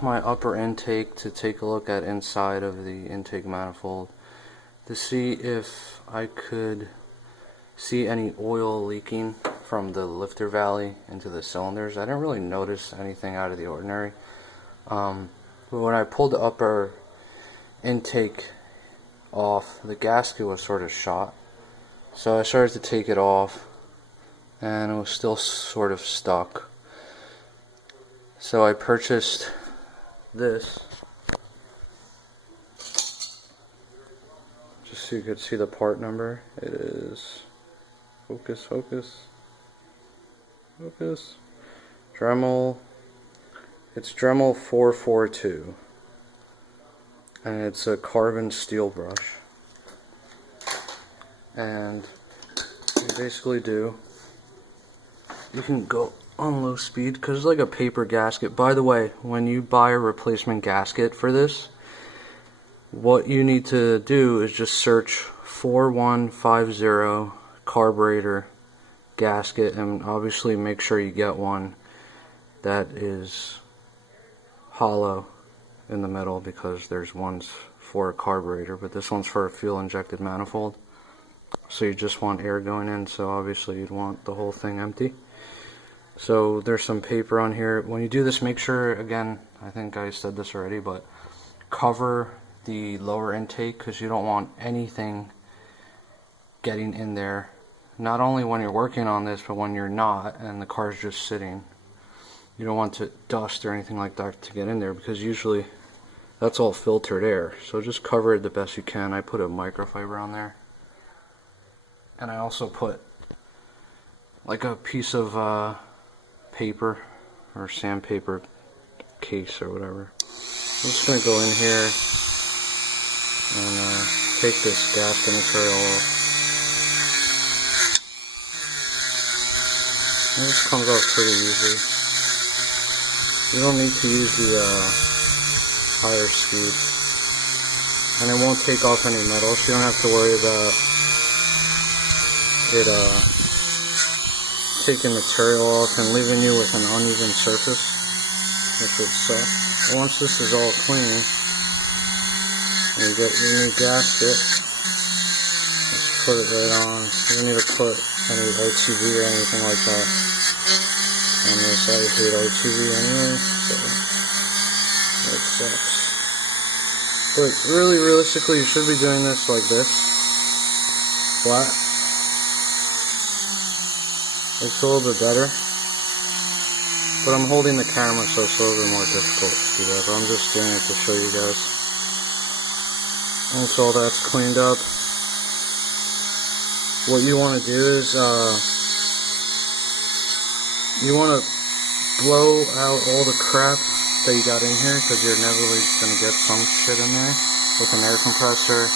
My upper intake to take a look at inside of the intake manifold to see if I could see any oil leaking from the lifter valley into the cylinders. I didn't really notice anything out of the ordinary, but when I pulled the upper intake off, the gasket was sort of shot, so I started to take it off and it was still sort of stuck. So I purchased this just so you could see the part number. It is focus Dremel. It's Dremel 442 and it's a carbon steel brush, and you basically do, you can go on low speed because it's like a paper gasket. By the way, when you buy a replacement gasket for this, what you need to do is just search 4150 carburetor gasket, and obviously make sure you get one that is hollow in the middle, because there's ones for a carburetor, but this one's for a fuel injected manifold, so you just want air going in, so obviously you'd want the whole thing empty. So there's some paper on here. When you do this, make sure, again, I think I said this already, but cover the lower intake, because you don't want anything getting in there, not only when you're working on this, but when you're not and the car's just sitting. You don't want to dust or anything like that to get in there, because usually that's all filtered air. So just cover it the best you can. I put a microfiber on there, and I also put like a piece of paper or sandpaper case or whatever. I'm just going to go in here and take this gasket material off. And this comes off pretty easy. You don't need to use the higher speed, and it won't take off any metal, so you don't have to worry about it taking material off and leaving you with an uneven surface, which would suck. Once this is all clean and you get your new gasket, just put it right on. You don't need to put any RTV or anything like that on this. I hate RTV anyway, so it sucks. But really, realistically, you should be doing this like this, flat. It's a little bit better, but I'm holding the camera, so it's a little bit more difficult to do that, but I'm just doing it to show you guys. Once all that's cleaned up, what you want to do is you want to blow out all the crap that you got in here, because you're inevitably going to get some shit in there with an air compressor.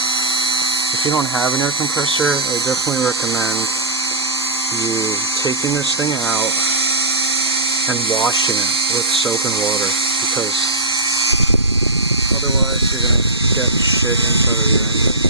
If you don't have an air compressor, I definitely recommend you taking this thing out and washing it with soap and water, because otherwise you're going to get shit inside of your engine.